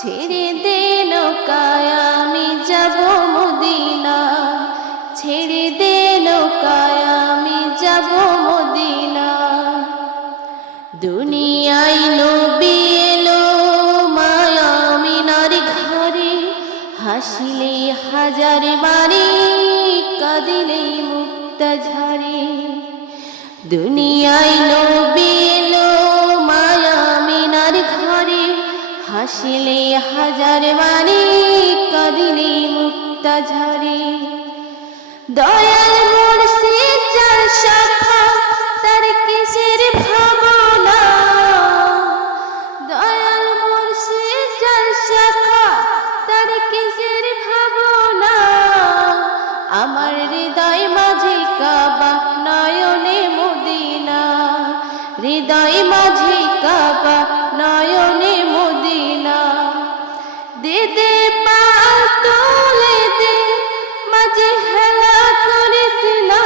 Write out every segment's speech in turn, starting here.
ছেড়ে দে নৌকায় আমি যাব মদিনা, ছেড়ে দে নৌকায় আমি যাব মদিনা। দুনিয়ায় নবী এলো মায়া আমিনার ঘরে, হাসিলে হাজার বাড়ি কাঁদিলে মুক্তা ঝরে। দুনিয়ায় নবী এলো মায়া আমিনার ঘরে, হাসিলে হাজার বাড়ি কাঁদিলে মুক্তা ঝরে। দয়াল মুর্শিদ যার শাখা তার কিসের ভাবনা, দয়াল মুর্শিদ যার শাখা তার কিসের ভাবনা। আমার হৃদয় মাঝে কাবা নয়নে মদিনা, হৃদয় মাঝে কাবা নয়নে মদিনা। দে দে পাল তুলে দে মাঝে হেলা করিস না,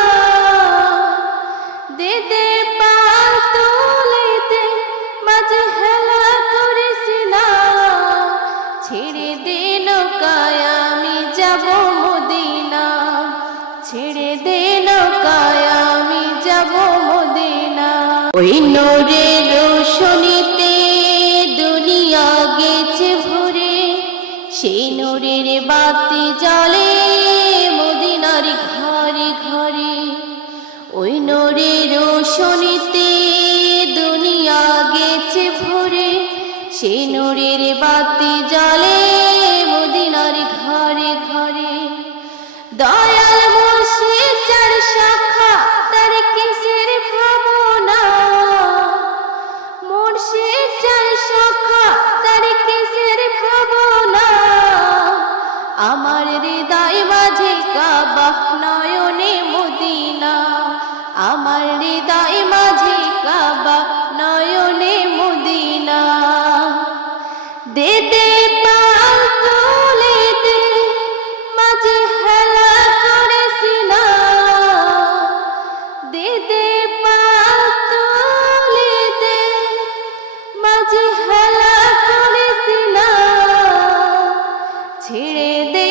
দে দে পাল তুলে দে মাঝে হেলা করিস না। ছেড়ে দে নৌকায় আমি যাব মদিনা, ছেড়ে দে নৌকায় আমি যাব মদিনা। ওই নূরের রোশনীতে দুনিয়া গেছে ভরে, সেই নূরের বাতি জ্বলে মদিনার ঘরে ঘরে। ওই নূরের রোশনীতে দুনিয়া গেছে ভরে, সেই নূরের বাতি জ্বলে মদিনার ঘরে ঘরে। দয়াল মুর্শিদ যার শাখা তার কিসের ভাবনা, মুর্শিদ যার শাখা তার কিসের ভাবনা। আমার হৃদয় মাঝে কাবা নয়নে মদিনা, আমার হৃদয় মাঝে কাবা নয়নে মদিনা। দে দে পাল তুলে দে মাঝে হেলা করিস না, দে দে পাল তুলে দে মাঝে হেলা করিস না। ছেড়ে দে